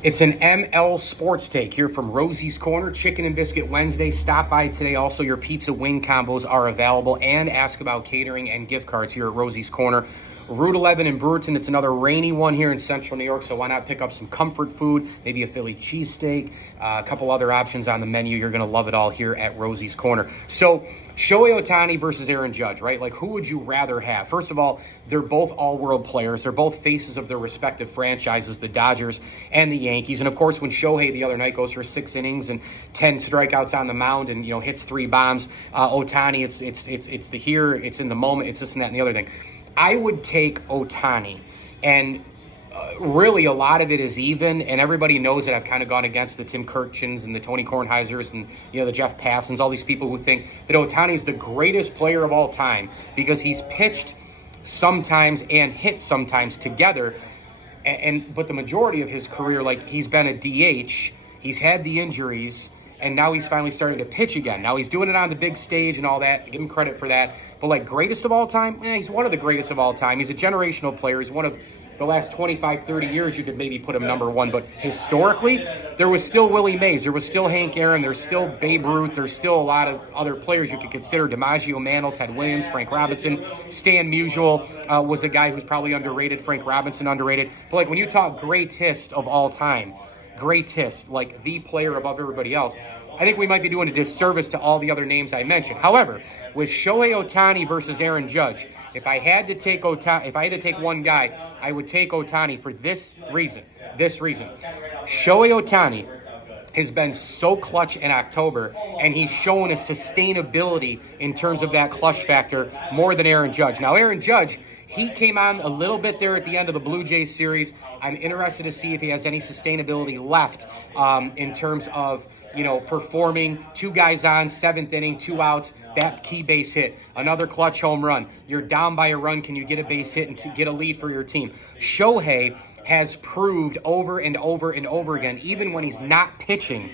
It's an ML Sports Take here from Rosie's Corner, Chicken and Biscuit Wednesday. Stop by today. Also, your pizza wing combos are available, and ask about catering and gift cards here at Rosie's Corner. Route 11 in Brewerton. It's another rainy one here in central New York, so why not pick up some comfort food, maybe a Philly cheesesteak, a couple other options on the menu. You're going to love it all here at Rosie's Corner. So, Shohei Ohtani versus Aaron Judge, right? Like, who would you rather have? First of all, they're both all-world players. They're both faces of their respective franchises, the Dodgers and the Yankees. And, of course, when Shohei the other night goes for 6 innings and 10 strikeouts on the mound and, hits 3 bombs, Ohtani, it's the here, it's in the moment, it's this and that and the other thing. I would take Ohtani, and really a lot of it is even, and everybody knows that I've kind of gone against the Tim Kirchens and the Tony Kornheisers and the Jeff Passons, all these people who think that Ohtani is the greatest player of all time because he's pitched sometimes and hit sometimes together, but the majority of his career, like, he's been a DH, he's had the injuries, and now he's finally starting to pitch again. Now he's doing it on the big stage and all that. Give him credit for that. But, like, greatest of all time? He's one of the greatest of all time. He's a generational player. He's one of the last 25, 30 years, you could maybe put him number one. But historically, there was still Willie Mays. There was still Hank Aaron. There's still Babe Ruth. There's still a lot of other players you could consider. DiMaggio, Mantle, Ted Williams, Frank Robinson. Stan Musial was a guy who's probably underrated. Frank Robinson, underrated. But, like, when you talk greatest of all time, greatest, like the player above everybody else, I think we might be doing a disservice to all the other names I mentioned. However, with Shohei Ohtani versus Aaron Judge, if I had to take one guy, I would take Ohtani for this reason. Shohei Ohtani has been so clutch in October, and he's shown a sustainability in terms of that clutch factor more than Aaron Judge. Now, Aaron Judge, he came on a little bit there at the end of the Blue Jays series. I'm interested to see if he has any sustainability left in terms of, performing 2 guys on, 7th inning, 2 outs, that key base hit, another clutch home run. You're down by a run. Can you get a base hit and to get a lead for your team? Shohei has proved over and over and over again, even when he's not pitching,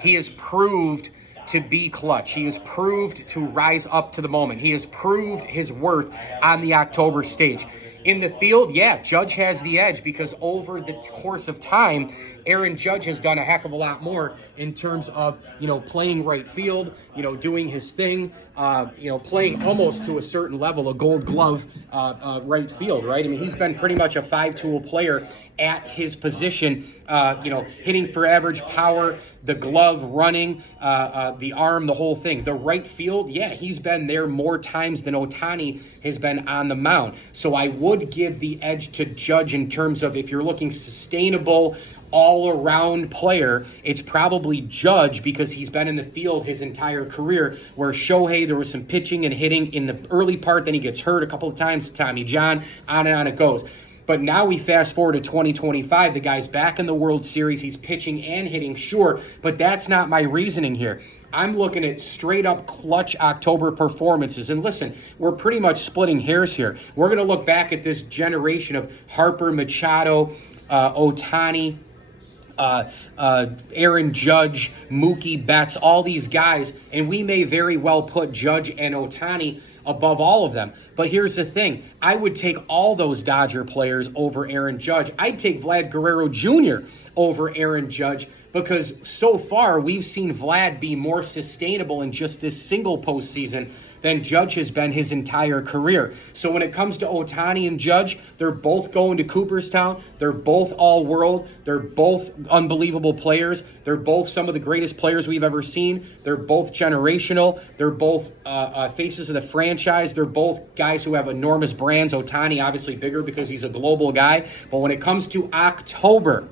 he has proved to be clutch. He has proved to rise up to the moment. He has proved his worth on the October stage. In the field, yeah, Judge has the edge because over the course of time, Aaron Judge has done a heck of a lot more in terms of, playing right field, doing his thing, playing almost to a certain level, a Gold Glove right field, right? I mean, he's been pretty much a 5-tool player at his position, hitting for average power, the glove running, the arm, the whole thing. The right field, yeah, he's been there more times than Ohtani has been on the mound. So I would give the edge to Judge in terms of if you're looking sustainable, all-around player, it's probably Judge because he's been in the field his entire career, where Shohei, there was some pitching and hitting in the early part, then he gets hurt a couple of times, Tommy John, on and on it goes. But now we fast forward to 2025. The guy's back in the World Series. He's pitching and hitting, sure, but that's not my reasoning here. I'm looking at straight-up clutch October performances. And listen, we're pretty much splitting hairs here. We're going to look back at this generation of Harper, Machado, Ohtani, Aaron Judge, Mookie Betts, all these guys, and we may very well put Judge and Ohtani above all of them. But here's the thing. I would take all those Dodger players over Aaron Judge. I'd take Vlad Guerrero Jr. over Aaron Judge because so far we've seen Vlad be more sustainable in just this single postseason than Judge has been his entire career. So when it comes to Ohtani and Judge, they're both going to Cooperstown. They're both all-world. They're both unbelievable players. They're both some of the greatest players we've ever seen. They're both generational. They're both faces of the franchise. They're both guys who have enormous brands. Ohtani obviously bigger because he's a global guy. But when it comes to October,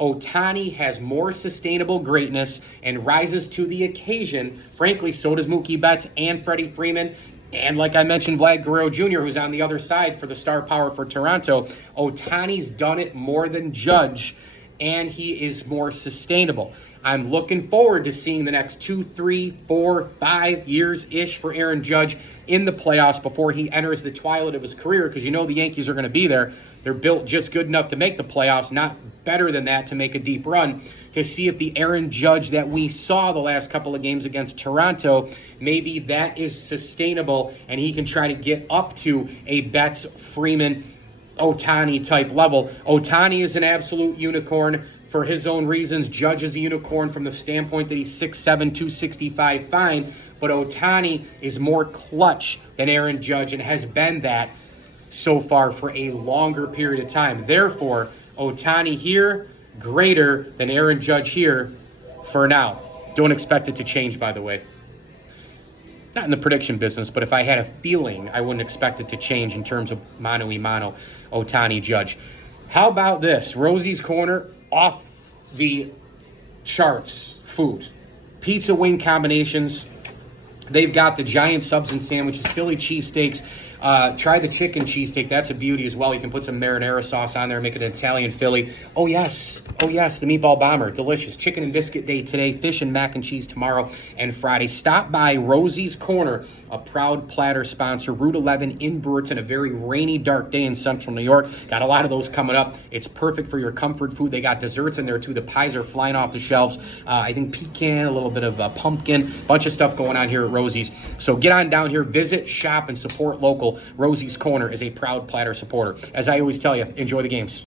Ohtani has more sustainable greatness and rises to the occasion. Frankly, so does Mookie Betts and Freddie Freeman. And like I mentioned, Vlad Guerrero Jr., who's on the other side for the star power for Toronto. Ohtani's done it more than Judge, and he is more sustainable. I'm looking forward to seeing the next 2, 3, 4, 5 years-ish for Aaron Judge in the playoffs before he enters the twilight of his career, because the Yankees are going to be there. They're built just good enough to make the playoffs, not better than that to make a deep run, to see if the Aaron Judge that we saw the last couple of games against Toronto, maybe that is sustainable and he can try to get up to a Betts, Freeman, Ohtani type level. Ohtani is an absolute unicorn for his own reasons. Judge is a unicorn from the standpoint that he's 6'7", 265 fine. But Ohtani is more clutch than Aaron Judge and has been that so far for a longer period of time. Therefore, Ohtani here, greater than Aaron Judge here for now. Don't expect it to change, by the way. Not in the prediction business, but if I had a feeling, I wouldn't expect it to change in terms of mano-a-mano, Ohtani Judge. How about this? Rosie's Corner, off the charts food. Pizza wing combinations. They've got the giant subs and sandwiches, Philly cheesesteaks. Try the chicken cheesesteak. That's a beauty as well. You can put some marinara sauce on there, make it an Italian Philly. Oh, yes, the meatball bomber. Delicious. Chicken and biscuit day today. Fish and mac and cheese tomorrow and Friday. Stop by Rosie's Corner, a proud platter sponsor. Route 11 in Brewerton, a very rainy, dark day in central New York. Got a lot of those coming up. It's perfect for your comfort food. They got desserts in there, too. The pies are flying off the shelves. I think pecan, a little bit of pumpkin, bunch of stuff going on here at Rosie's. So get on down here, visit, shop, and support local. Rosie's Corner is a proud platter supporter. As I always tell you, enjoy the games.